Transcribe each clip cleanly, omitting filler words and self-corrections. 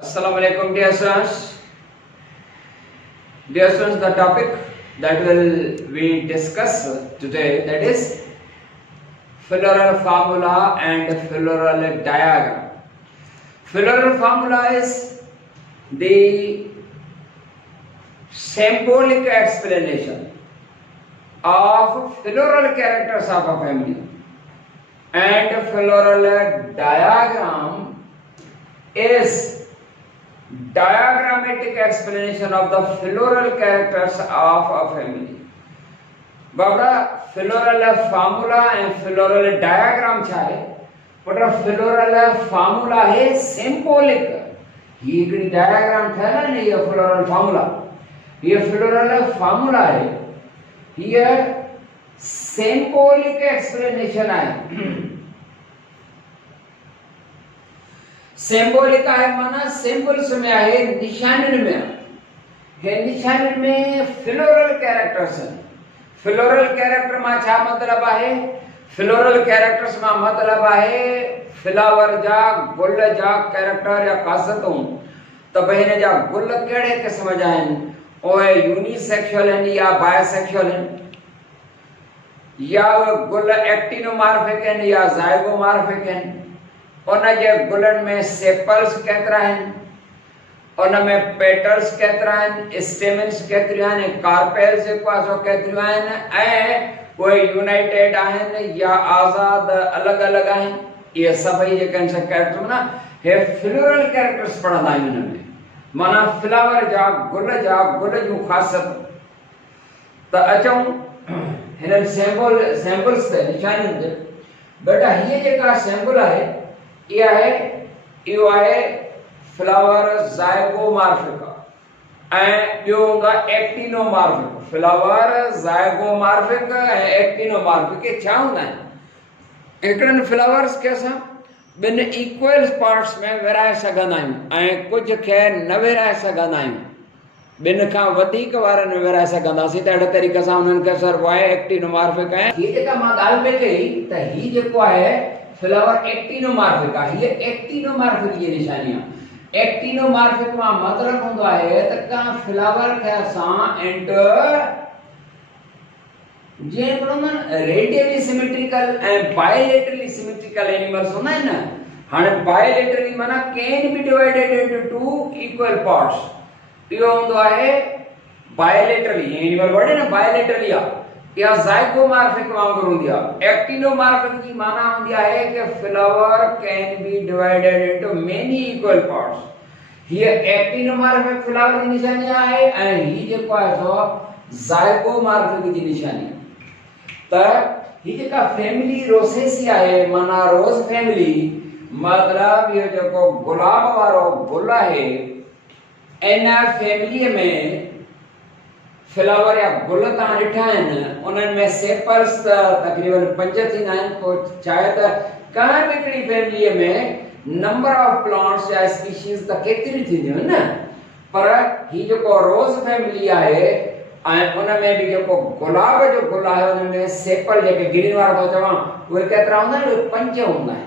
Assalamu alaikum, dear students. Dear students, the topic that will we discuss today, that is Filleral formula and Filleral diagram. Filleral formula is the symbolic explanation of Filleral characters of a family, and Filleral diagram is diagrammatic explanation of the Filleral characters of a family. Baba Filleral formula and Filleral diagram छाए, पर Filleral formula है symbolic. ये एक diagram था ना ये Filleral formula. ये Filleral formula है. ये symbolic explanation है. सिंबॉलिक आहे माना सिंबल्स में आहे, निशानी में है. निशानी में फ्लोरल कैरेक्टर्स हैं. फ्लोरल कैरेक्टर मा छा मतलब आहे? फ्लोरल कैरेक्टर्स मा मतलब आहे फ्लावर जा गुल जा कैरेक्टर या खासियतूं. त बहिन जा गुल केड़े किस्म जा आहिनि? ओए यूनिसेक्सुअल आहिनि या बायसेक्सुअल आहिनि, या गुल एक्टिनोमॉर्फिक आहिनि या ज़ाइगोमॉर्फिक आहिनि. उन जे गुलन में सेपल्स केतिरा आहिनि, उन में पेटल्स केतिरा आहिनि, स्टेमन्स केतिरियूं आहिनि, कार्पेल्स जेको आहे सो केतिरियूं आहिनि, ऐं उहे यूनाइटेड आहिनि या आज़ाद अलॻि अलॻि आहिनि. इहे सभई जेके आहिनि से कैरेक्टर ना हे फ्लोरल कैरेक्टर्स पढ़ंदा आहियूं हिन में. माना फ्लावर जा गुल जूं ख़ासियत. त अचूं हिननि सैम्पल्स ते निशानियुनि ते. बेटा हीअ जेका सैम्पल आहे ये है इहो आहे फ्लावर ज़ाइगोमॉर्फिक ऐं ॿियो हूंदा एक्टिनोमॉर्फिक. फ्लावर ज़ाइगोमॉर्फिक ऐं एक्टिनोमॉर्फिक के छा हूंदा आहिनि? हिकिड़नि फ्लावर्स खे असां ॿिनि इक्वल पार्ट्स में विराए सघंदा आहियूं ऐं कुझु खे न विराए सघंदा आहियूं. ॿिनि खां वधीक वारनि में विराए सघंदासीं त अहिड़े तरीक़े सां उन्हनि खे सर वाए एक्टिनोमॉर्फिक आहे. हीअ जेका मां ॻाल्हि पई कई त हीअ जेको आहे फ्लावर एक्टिनोमॉर्फिक आहे. ये एक्टिनोमॉर्फिक जी निशानी आहे. एक्टिनोमॉर्फिक मां मतलब होंदो आहे त का फ्लावर खे असां एंटर जे प्रमाण radially symmetrical and bilaterally symmetrical animals होंदा आहिनि न. हाणे बायलेटरली माना can be divided into two equal parts. इहो होंदो आहे बायलेटरली. एनिमल वर्ड है ना बायलेटरली आहे. या ज़ाइगोमॉर्फिक वांगुर हूंदी आहे. एक्टिनोमॉर्फिक जी माना हूंदी आहे कि flower can be divided into many equal parts. हीअ एक्टिनोमॉर्फिक फ्लावर जी निशानी आहे ऐं हीअ जेको आहे सो ज़ाइगोमॉर्फिक जी निशानी. त हीअ जेका फैमिली रोसेसी आहे माना रोज़ फैमिली, मतलब इहो जेको गुलाब वारो गुल आहे, इन फैमिलीअ में फ्लावर या गुल तव्हां ॾिठा आहिनि. उन्हनि में सेपल्स तक़रीबन 5 थींदा आहिनि. पोइ चाहे त कंहिं बि हिकिड़ी फैमिलीअ में नंबर ऑफ प्लांट्स या स्पीशीज़ त केतिरियूं थींदियूं आहिनि न, पर हीअ जेको रोज़ फैमिली आहे ऐं उन में बि जेको गुलाब जो गुल आहे उन में सेपल जेके ग्रीन वारा थो चवां उहे केतिरा हूंदा आहिनि? उहे 5 हूंदा आहिनि.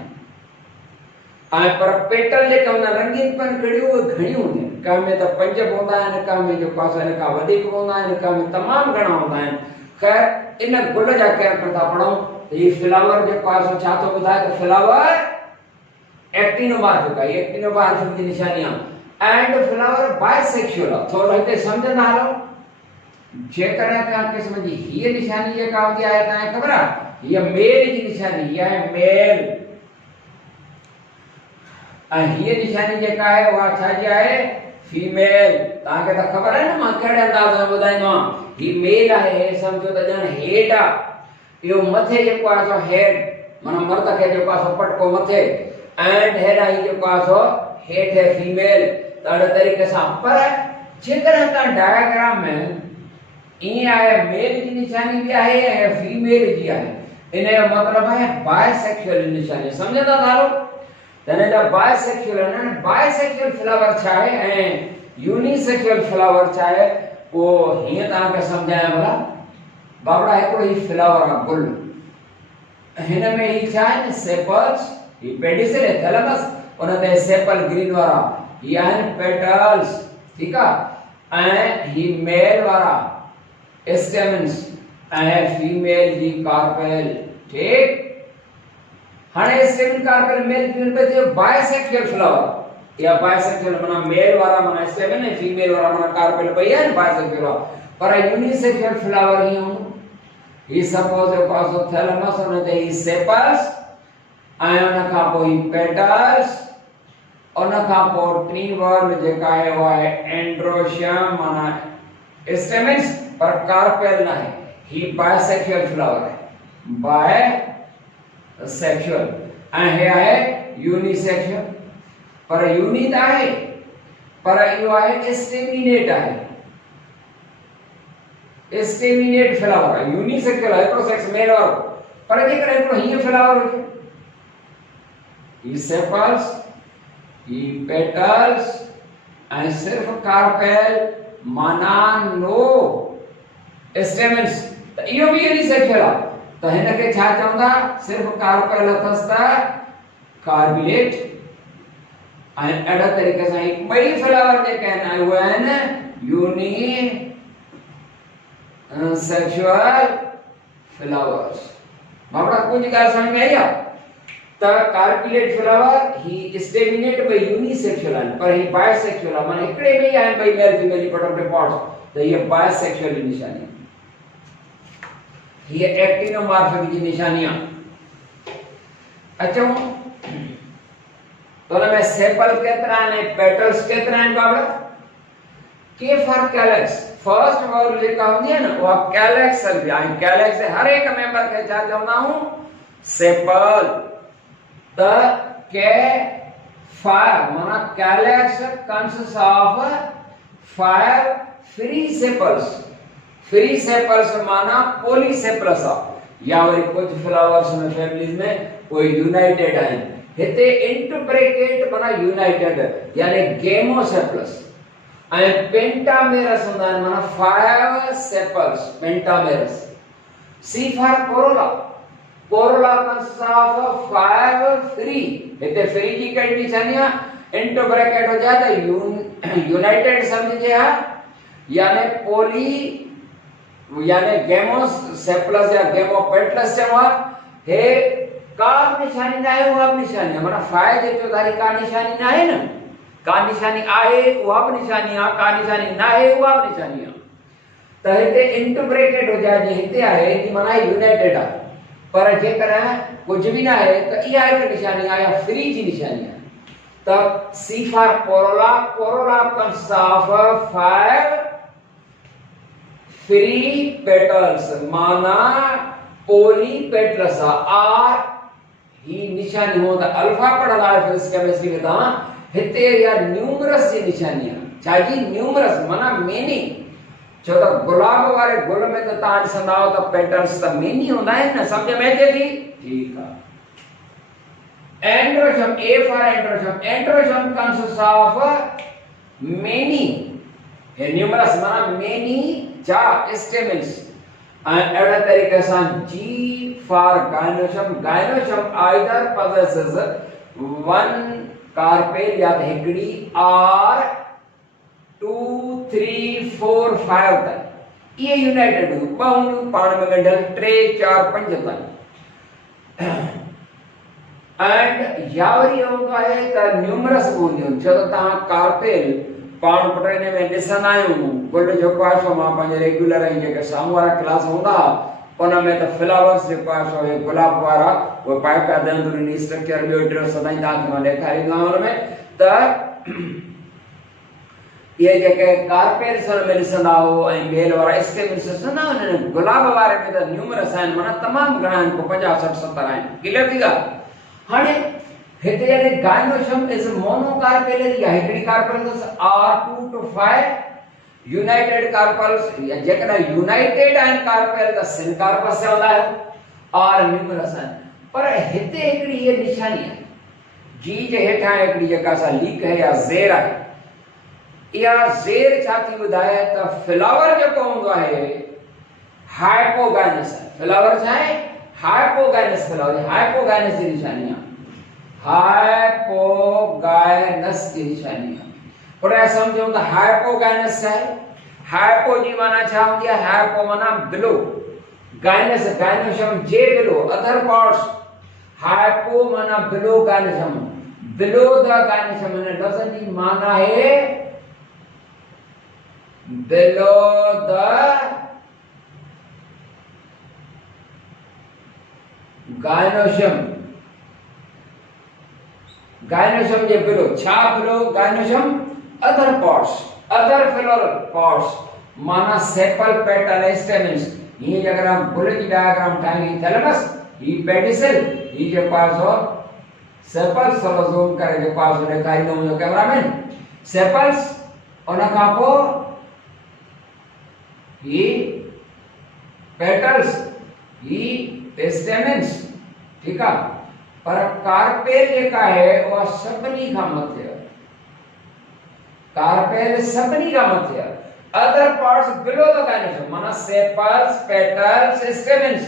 ऐं पर पेटल जेके हूंदा आहिनि रंगीन पंखुड़ियूं उहे घणियूं हूंदियूं आहिनि. कंहिं में त 5 हूंदा आहिनि, कंहिं में जेको आहे हिन खां वधीक हूंदा आहिनि, कंहिं में तमामु घणा हूंदा आहिनि. ख़ैर इन गुल जा कैरेक्टर था पढ़ूं त हीउ फ्लावर जेको आहे सो छा थो ॿुधाए त फ्लावर एक्टिनोमॉर्फिक आहे. एक्टिनोमॉर्फिक जी निशानी आहे. एंड फ्लावर बायसेक्सुअल आहे. थोरो हिते सम्झंदा हलो. जेकॾहिं कंहिं क़िस्म जी हीअ निशानी जेका हूंदी आहे तव्हांखे ख़बर आहे हीअ मेल जी निशानी, हीअ आहे मेल. ऐं हीअ निशानी जेका आहे उहा छाजी आहे? फीमेल. तव्हांखे त ख़बर आहे न मां कहिड़े अंदाज़ में ॿुधाईंदो आहियां. हीअ मेल आहे, सम्झो त ॼण हेड आहे. इहो मथे जेको आहे सो हेड माना मर्द खे जेको आहे सो पटको मथे, एंड हेड आहे जेको आहे सो हेठ है फीमेल. त अहिड़े तरीक़े सां. पर जेकॾहिं तव्हां डायग्राम में ईअं आहे मेल जी निशानी बि आहे ऐं फीमेल जी आहे, इन जो मतिलबु आहे बायसेक्सुअल निशानी. सम्झंदा था हलो. तने जा बायसेक्सुअल आहिनि. बायसेक्सुअल फ्लावर छा आहे ऐं यूनिसेक्सुअल फ्लावर छा आहे उहो हीअं तव्हांखे सम्झायां भला. बाबड़ा हिकिड़ो ही फ्लावर आहे गुल. हिन में ही छा आहे सेपल्स, ही पेडिसेल है थैलेमस, उन ते सेपल ग्रीन वारा यानी पेटल्स, ठीक है। ऐं ही मेल वारा स्टेमन्स ऐं फीमेल जी कार्पेल, ठीक। हाणे स्टेमन कार्पेल मेल फीमेल पे जो बाइसेक्सुअल फ्लावर या बाइसेक्सुअल माना मेल वारा माना स्टेमन है, फीमेल वारा माना कार्पेल भई है बाइसेक्सुअल, पर यूनिसेक्सुअल फ्लावर ही हूं। ही सपोज पासो थैलेमस उन ते ही सेपल्स ऐं उन खां पोइ ही पेटल्स, उन खां पोइ टी वर्ड जेका है वो है एंड्रोशियम माना स्टेमन्स पर कार्पेल ना है। ही बाइसेक्सुअल फ्लावर है, बाइसेक्सुअल ऐं हे आहे यूनिसेक्सुअल, पर यूनिट आहे पर इहो आहे स्टेमिनेट आहे, स्टेमिनेट फ्लावर आहे। यूनिसेक्सुअल हेटेरोसेक्स मेल वारो, पर जेकर हिकिड़ो हीअं फ्लावर हुजे, ही सेपल्स ही पेटल्स ऐं सिर्फ कार्पेल माना नो स्टेमन्स, त इहो बि यूनिसेक्सुअल आहे। त हिन खे छा चवंदा, सिर्फ कार्पेल अथसि त कार्बिलेट, ऐं अहिड़े तरीक़े सां ही ॿई फ्लावर जेके आहिनि उहे आहिनि यूनिसेक्सुअल फ्लावर्स। बाबा कुछ ॻाल्हि समझ में आई आहे? त कार्पिलेट फ्लावर ही स्टेमिनेट ॿई यूनिसेक्सुअल आहिनि, पर ही बाइसेक्सुअल आहे, माना हिकिड़े में ई आहिनि ॿई मेल फीमेल प्रोडक्टिव पार्ट्स, त हीअ बाइसेक्सुअल जी निशानी आहे। हीअ एक्टिनोमॉर्फिक जी निशानी आहे। अचूं तो में सेपल केतिरा आहिनि, पेटल्स केतिरा आहिनि बाबा? के फॉर कैलेक्स, फर्स्ट वर्ड जेका हूंदी आहे न उहा कैलेक्स हलंदी आहे, ऐं कैलेक्स जे हर एक मेंबर खे छा चवंदा आहियूं, सेपल। त के फाइव माना calyx consist of 5 free sepals, free sepals माना पॉलीसेपलस आहे, या वरी कुछ फ्लावर्स में फैमिलीज में कोई यूनाइटेड आहिनि। हिते इंटरब्रेकेट माना यूनाइटेड यानी गेमोसेपलस, ऐं पेंटामेरस हूंदा आहिनि माना 5 sepals pentamerous. C for corolla, corolla consist of 5 free, हिते फ्री जी कहिड़ी निशानी आहे, इंटरब्रेकेट हो जाए तो यूनाइटेड समझिजे हा, यानी पोली यानी गेमोसेपलस या गेमोपेटलस चवा हे का निशानी ना है, वो निशानी है, माना 5 जे चौधारी का निशानी ना है ना, का निशानी आहे वो निशानी आहे, का निशानी ना है वो निशानी आहे। त हिते इंटरब्रेकेट हो जाए जे हिते आहे कि माना यूनाइटेड आहे, पर जेकर कुछ भी ना है तो इहा एक निशानी आहे या फ्री जी निशानी आहे। त C for corolla, corolla consist of 5 free petals माना पॉलीपेटलस। आर ही निशानी हो त अल्फा पढ़ला है फिजिक्स केमिस्ट्री में ता हिते या न्यूमरस जी निशानी है, छाजी न्यूमरस माना मेनी। छो त गुलाब वाले गुल में त ता ॾिसंदा हो त पेटल्स त मेनी होंदा आहिनि न, समझ में अचे थी? ठीक है। Androecium, A for androecium, androecium consist of many, हे न्यूमरस माना मेनी जा स्टेमन्स। And अहिड़े तरीक़े सां G for gynoecium, gynoecium either possesses 1 carpel या त हिकड़ी or 2, 3, 4, 5 तक ये यूनाइटेड हूं, ॿ पाण में ॻंढियल 3, 4, 5 तक। एंड या वरी हूंदो आहे त न्यूमरस हूंदियूं, छो त तव्हां कार्पेल पाण पटने में ॾिसंदा आहियूं, गुल जो पासो मां पंहिंजे रेगुलर ऐं जेके साम्हूं वारा क्लास हूंदा उन में त फ्लावर्स जेको आहे सो गुलाब वारा उहे पाए पिया अंदरूनी स्ट्रक्चर ॿियो टियों सदाईं तव्हांखे मां ॾेखारींदो आहियां। हुन में त ये जेके कार्पेल्स में ॾिसंदा हो ऐं मेल वारा स्टेमन्स ॾिसंदा हुन गुलाब वारे में त न्यूमरस आहिनि, माना तमामु घणा आहिनि, को 50, 60, 70 आहिनि। क्लियर थी ॻाल्हि? हाणे हिते यानी गाइनोशियम इज मोनोकार्पेलरी या हिकड़ी carpels are 2 to 5 united carpels, या जेकॾहिं यूनाइटेड आहिनि कार्पेल त सिनकार्पस चवंदा आहियो और न्यूमरस आहिनि। पर हिते हिकड़ी ये निशानी है, जी जे हेठां हिकड़ी जेका सा लीक है या ज़ेर आहे, या ज़ेर छा थी ॿुधाए त फ्लावर जेको हूंदो आहे हाइपोगाइनस, फ्लावर छा आहे हाइपोगाइनस, फ्लावर हाइपोगाइनस जी निशानी आहे, हाइपोगाइनस की निशानी है। थोड़ा समझो त हाइपोगाइनस छा आहे? हाइपो जी माना छा हूंदी आहे? हाइपो माना बिलो, गाइनस गाइनोशम जे बिलो अदर पार्ट्स। हाइपो माना below gynoecium, below the gynoecium. इन लफ्ज जी माना है बिलो द गाइनोशम। गाइनोशम जे बिलो छा? Below gynoecium other parts, other floral parts माना सेपल पेटल स्टेमेंस। ये अगर हम बुलेट डायग्राम ठाहेंगे थैलेमस, ये पेडिसल, ये जो पास हो सेपल्स थोड़ा ज़ूम करे के पास हो दिखाई दो मुझे कैमरामैन। सेपल्स उन खां पोइ ये पेटल्स, ये स्टेमेंस, ठीक है। पर कार्पेल जेका है वो सभिनी खां मथे आहे। कार्पेल सभिनी खां मथे आहे। Other parts below the gynoecium माना sepals, petals, stamens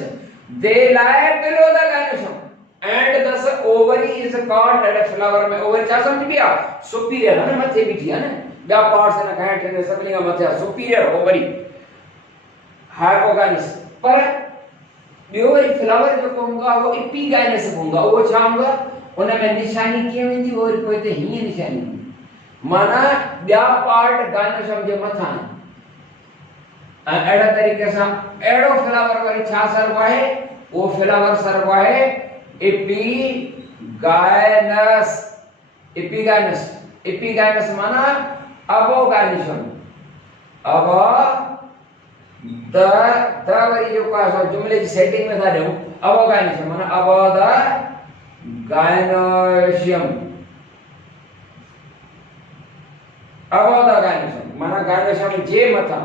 they lie below the gynoecium and thus ovary is called at flower में। ओवरी छा समझ पिया? सुपीरियर है ना, मथे बीठी है ना, ॿिया पार्ट्स न खाइण ठंडे सभिनी खां मथे आहे सुपीरियर ओवरी हाइपोगाइनस। पर ॿियो वरी फ्लावर जेको हूंदो आहे वो एपिगाइनस हूंदो आहे। उहो छा हूंदो आहे? उन में निशानी कीअं वेंदी? वो वरी पोइ हिते हीअं निशानी हूंदी, माना ॿिया पार्ट गाइनोशम जे मथां आहिनि। ऐं अहिड़े तरीक़े सां अहिड़ो फ्लावर वरी छा सर्व आहे? उहो फ्लावर सर्व आहे एपिगाइनस। एपिगाइनस, एपिगाइनस माना अबो गाइनोशम। अब द वरी जो का जुमले की सेटिंग में था ॾियूं, अबो गाइनोशम माना above the gynoecium. Above the gynoecium माना गाइनोशम जे मथां।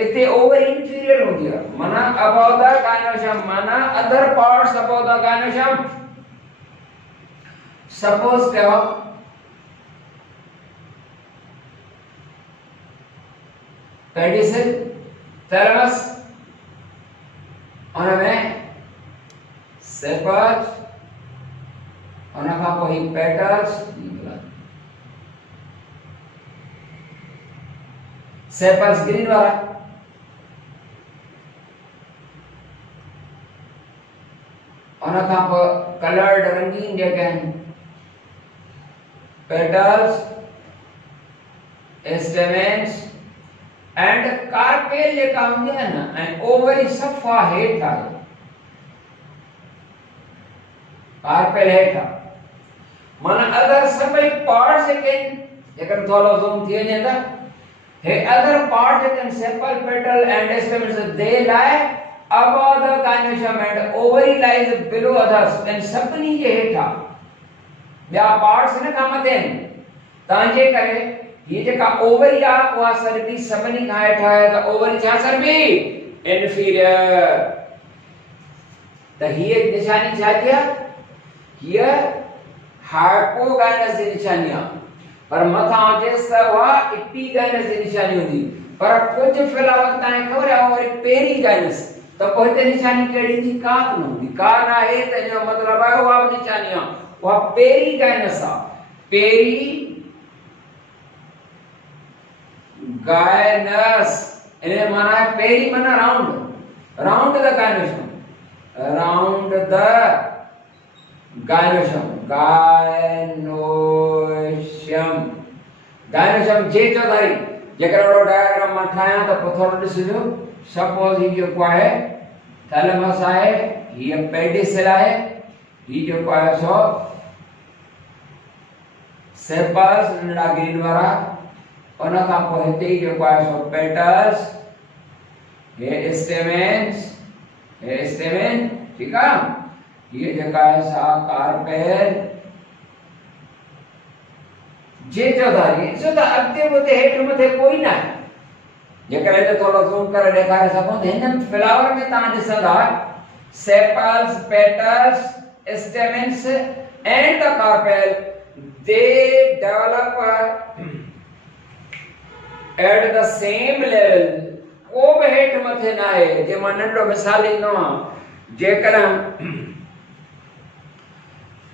इते ओवर इंफीरियर होती है माना अबव द गाइनोशम माना other parts above the gynoecium. Suppose कहो पेडिसल, थैलेमस, उनमें सेपल्स, उनखां पोइ पेटल्स, सेपल्स ग्रीन वाला, उनखां पोइ कलर्ड रंगीन जेके आहिनि पेटल्स, स्टेमेंस एंड कार्पेल जेका हूंदी आहे न, ऐं ओवरी सफ़ा हेठि आहे। कार्पेल हेठि आहे माना अदर सभई पार्ट्स जेके आहिनि, जेकर थोरो ज़ूम थी वञे त हे अदर पार्ट जेके आहिनि sepal, petal and stamens they lie above the gynoecium and ovary lies below others। इन सभिनी जे हेठा ॿिया पार्ट्स न खां मथे आहिनि। तव्हांजे करे ये जेका ओवरी आहे उहा सरबी सभिनी खां हेठा आहे। त ओवरी छा सरबी? इंफीरियर। त हीअ निशानी छा थी आहे? हीअ हाइपोगाइनस जी निशानी आहे। पर मथां जेस त उहा एपिगाइनस जी निशानी हूंदी। पर कुझु फ्लावर तव्हांखे ख़बर आहे वरी पेरीगाइनस। तो पोइ हिते निशानी कहिड़ी थी? का न हूंदी। का न आहे त इनजो मतिलबु आहे उहा बि निशानी आहे, उहा पेरीगाइनस आहे। पेरीगाइनस इन माना है पेरी माना round, round the gynoecium, round the gynoecium, gynoecium, gynoecium जे चौधारी। जेकर एड़ो डायग्राम मां ठाहियां त पोइ थोरो ॾिसजो। सपोज ही जो को है थैलेमस है, ये पेडिसल है, ये जो को है सो सेपल्स नंढा ग्रीन वाला, उन खां पोइ हिते ही जो को है सो पेटल्स, ये स्टेमेंस, ये स्टेमेन, ठीक है। ये जेका है सा कार्पेल जे चौधारी। सो त अॻिते पुठिते हेठि मथे कोई न आहे। जेकर इते थोरो ज़ूम करे ॾेखारे सघूं त हिन फ्लावर में तव्हां ॾिसंदा sepals, petals, stamens and the carpel they develop at the same level. को बि हेठि मथे न आहे। जे मां नंढो मिसाल ॾींदो आहियां, जेकर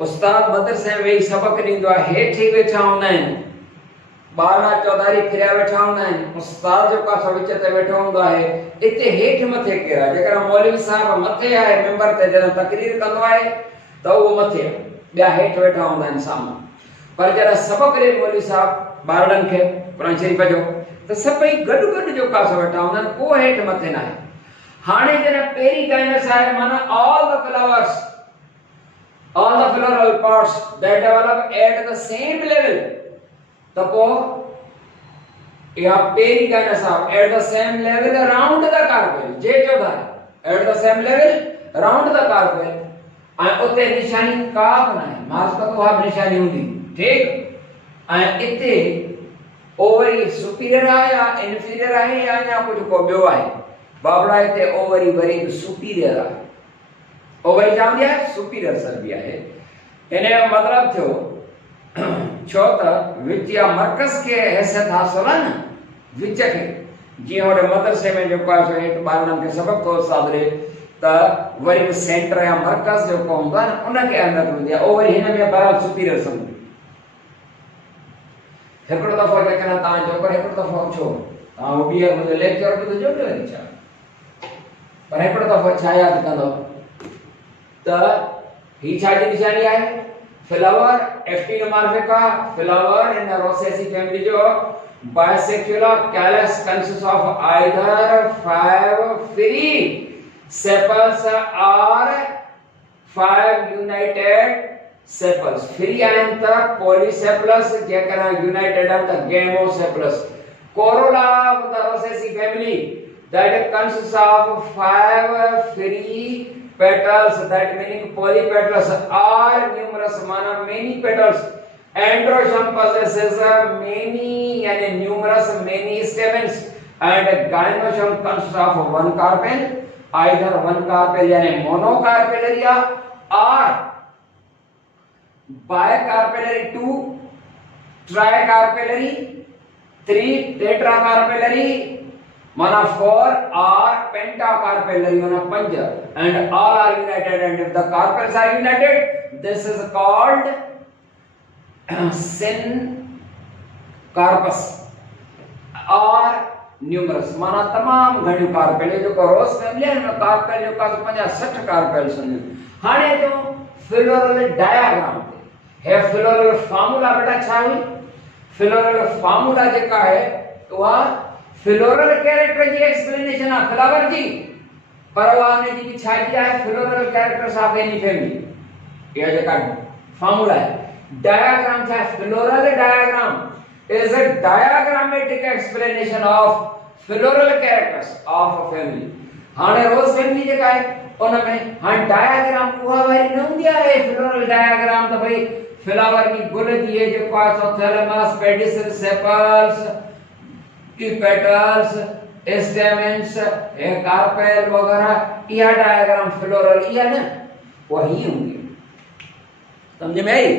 उस्ताद मदरसे में वेही सबक़ ॾींदो आहे, हेठि ई वेठा हूंदा आहिनि ॿारहं चौधारी फिरिया वेठा हूंदा आहिनि, उस्ताद जेको आहे विच ते वेठो हूंदो आहे। इते हेठि मथे केरु आहे? जेकर मौलवी साहब मथे आहे मिंबर ते जॾहिं तकरीर कंदो आहे त उहो मथे आहे, ॿिया हेठि वेठा हूंदा आहिनि साम्हूं। पर जॾहिं सबक़ ॾे मौलवी साहब ॿारनि खे क़ुरान शरीफ़ जो, त सभई गॾु गॾु जेको आहे वेठा हूंदा आहिनि, को हेठि मथे न आहे। हाणे जॾहिं पहिरीं गाइनस आहे माना all the floral parts that develop at the same level, त पोइ या पहिरीं गाइनस आहे at the same level around the carpel, J चौधारी at the same level around the carpel, ऐं उते निशानी का बि न आहे, मार्क त उहा निशानी हूंदी, ठीक। ऐं इते ओवरी सुपीरियर आहे या इंफीरियर आहे या अञा कुझु को ॿियो आहे? बाबड़ा इते ओवरी वरी सुपीरियर आहे, ओवरी चवंदी आहे सुपीरियर सर्बी आहे। इन जो मतिलबु थियो छो त विच या मर्कज़ खे हैसियत हासिल आहे न, विच खे। जीअं होॾे मदरसे में जेको आहे हेठि ॿारनि खे सबक़ थो उस्ताद ॾे, त वरी सेंटर या मर्कज़ जेको हूंदो आहे न उनखे अहमियत हूंदी आहे। ओवरी हिन में बराबरि सुपीरियर सम्झो। हिकिड़ो दफ़ो जेकॾहिं तव्हां चओ पर हिकिड़ो दफ़ो छो तव्हां उहो ॿीहर मुंहिंजो लेक्चर ॿुधजो न वरी छा, पर हिकिड़ो दफ़ो छा यादि कंदो त ही छा जी निशानी आहे? Flower एफ्टीन मार्फिका, flower in Rosaceae family जो bisexual calyx consists of either 5 free sepals or 5 united sepals. Free and the polysepalous, जेकर united and the gamosepalous. Corolla of the rosaceae family that consists of 5 free petals, that meaning polypetalous, or numerous, mana many petals. Androecium possesses many and numerous many stamens, and gynoecium consists of one carpel, either one carpel यानी monocarpellaria or bicarpellary, 2 tricarpellary, 3 tetracarpellary, mana 4 or pentacarpellary, mana 5, and all are united. And if the carpels are united, this is called syncarpus or numerous, माना तमाम घणी carpel जो रोज family है ना, carpel जो का 50-60 carpel सुनियो। हाणे जो फ्लोरल डायग्राम है, फ्लोरल फार्मूला बेटा छा हुई? फ्लोरल फार्मूला जेका है तो फ्लोरल कैरेक्टर जी एक्सप्लेनेशन है फ्लावर जी, पर वो ने जी छा दिया है? Floral characters of any family, ये जेका फार्मूला है। Diagram है, floral diagram is a diagrammatic explanation of floral characters of a family. हाणे रोज फैमिली जेका है उनमें हाणे डायग्राम उहा वारी न हूंदी आहे। फ्लोरल डायग्राम त भई फ्लावर की गुल जी है जेको आहे सो थैलेमस, पेडिसल, सेपल्स, की पेटल्स, स्टेमेंस, ए कार्पेल वगैरह, यह डायग्राम फ्लोरल इया न वही होंगी। समझ में आई?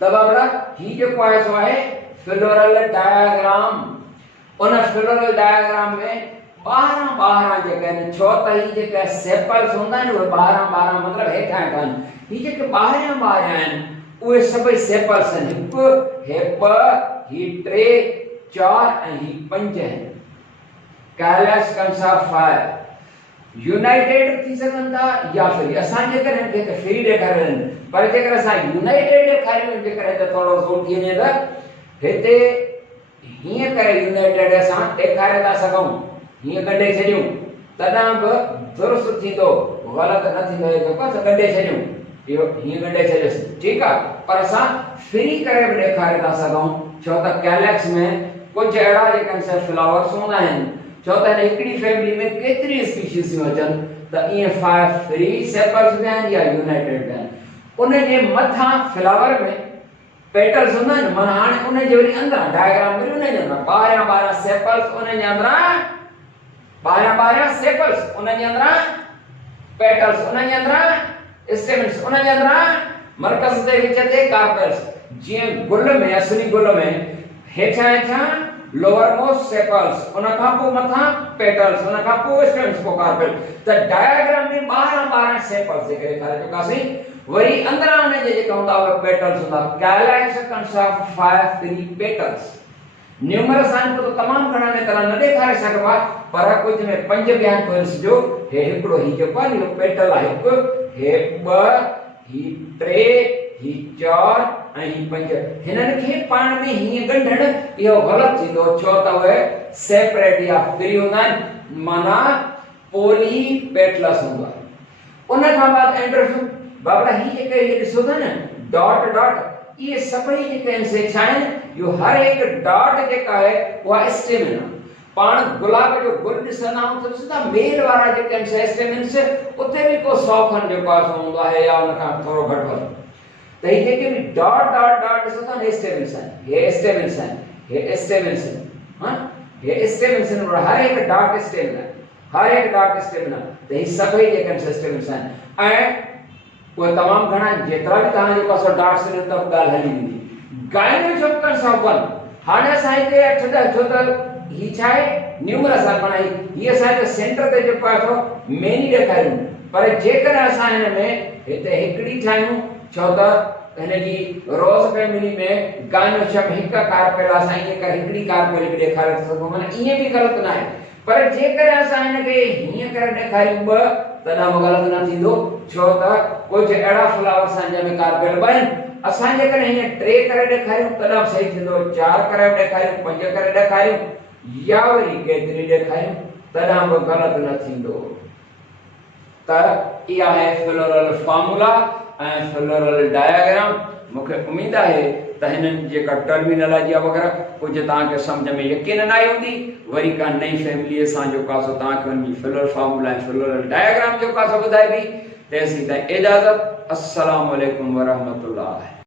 तब बड़ा ही जो है सो है फ्लोरल डायग्राम। उन फ्लोरल डायग्राम में 12 जगह छो त ही जे सेपल्स होंदा न, वो 12 मतलब हेठा कान, ही जे 12 आहिनि उहे सभई सेपल्स आहिनि। हिप ही 3 4 ऐं ही 5 आहिनि। कैलस कंसा 5 यूनाइटेड थी सघनि था या फिर असां जेकर इनखे त फ्री ॾेखारनि, पर जेकर असां यूनाइटेड ॾेखारियूं जेकर त थोरो ज़ोर थी वञे त हिते हीअं करे यूनाइटेड असां ॾेखारे था सघूं, हीअं कढे छॾियूं तॾहिं बि दुरुस्त थींदो, ग़लति न थींदो। जेको कढे छॾियूं इहो हीअं कढे छॾियोसि, ठीकु आहे, पर असां फ्री करे बि ॾेखारे था सघूं। छो त कैलक्स में कुझु अहिड़ा जेके फ्लावर्स हूंदा आहिनि, छो त हिकिड़ी फैमिली में केतिरी स्पीशीज़ अचनि, त ईअं 5 फ्री सेपल्स बि आहिनि या यूनाइटेड बि आहिनि। उन जे मथां फ्लावर में पेटल्स हूंदा आहिनि, माना हाणे उन जे वरी अंदरां डायग्राम में उन जे अंदरां 12 सेपल्स, उन जे अंदरां 12 सेपल्स, उन जे अंदरां पेटल्स, उन जे अंदरां स्टेमेंस, उन जे अंदरां मर्कज़ जे विच ते कार्पेल्स। जीअं गुल में, असली गुल में हेठां लोअर मोस्ट सेपल्स, उन खां पोइ मथां पेटल्स, उन खां पोइ स्टेम्स, पोइ कार्पेल। त डायग्राम में 12 सेपल्स जेके ॾेखारे चुकासीं, वरी अंदरां उन जे जेका हूंदा उहे पेटल्स हूंदा। Calyx consist of 5 free petals. Numerous आहिनि तो तमामु घणा ने तरह न ॾेखारे सघिबा, पर कुझु में 5 बयान करे सॼो। हे हिकिड़ो ही जेको आहे इहो पेटल आहे, हिकु, हे 2, ही 3, ही 4 ऐं ही 5। हिननि खे पाण में हीअं ॻंढण इहो ग़लति थींदो, छो त उहे सेपरेट या फ्री हूंदा आहिनि, माना पोली पेटलस हूंदो आहे। उन खां बाद एंडरसन बाबा ही जेके ये ॾिसो था न डॉट डॉट, ये सभई जेके इंसेक्ट्स आहिनि, इहो हर हिकु डॉट जेका आहे उहा स्टेमिन आहे। पाण गुलाब जो गुल ॾिसंदा आहियूं त सिधा मेल वारा जेके आहिनि स्टेमिन्स, उते बि को 100 खन जेको आहे हूंदो आहे या उन खां थोरो घटि वधि। त ही जेके बि डॉट डॉट डॉट ॾिसो था न स्टेमिन्स आहिनि, हे स्टेमिन्स आहिनि, हे स्टेमिन्स आहिनि, हां हे स्टेमिन्स आहिनि, हर हिकु डॉट स्टेमिन आहे, हर हिकु डॉट स्टेमिन आहे। त ही सभई जेके आहिनि स्टेमिन्स आहिनि ऐं वो तमाम घणा जेतिरा भी तहां जो पासो डॉट्स ने तब गाल हली वेंदी। गाइनोजोकन सावन हाणे असां हिते 8 छो त ही छा आहे न्यूमरस आहे, पण ही असां हिते सेंटर ते जेको आहे सो मेन ई ॾेखारियूं, पर जेकर असां हिन में हिते हिकड़ी ठाहियूं, छो त हिन जी रोज फैमिली में गाइनोशम हिक कार्पेल असां ईअं कर हिकड़ी कार्पेल बि ॾेखारे सघूं, माना ईअं बि ग़लति न आहे। पर जेकर असां हिन खे हीअं करे ॾेखारियूं 2 तॾहिं वो ग़लति न थींदो, छो त कुछ अहिड़ा फ्लावर्स आहिनि जंहिंमें कार्पेल 2 आहिनि। असां जेकर हीअं 3 करे ॾेखारियूं तॾहिं सही थींदो, 4 करे ॾेखारियूं, 5 करे ॾेखारियूं या वरी केतिरी ॾेखारियूं तॾहिं बि ग़लति न थींदो। त इहा आहे फ्लोरल फार्मूला ऐं फ्लोरल डायग्राम। मूंखे उम्मीद आहे त हिननि जेका टर्मिनोलॉजी वग़ैरह कुझु तव्हांखे सम्झ में यकीन न आई हूंदी। वरी का नई फैमिली सां जेको आहे सो तव्हांखे उनजी फ्लोरल फार्मूला ऐं फ्लोरल डायग्राम जेको आहे सो ॿुधाइबी। तेसीं ताईं इजाज़त। अस्सलामु अलैकुम वरहमतुल्लाह।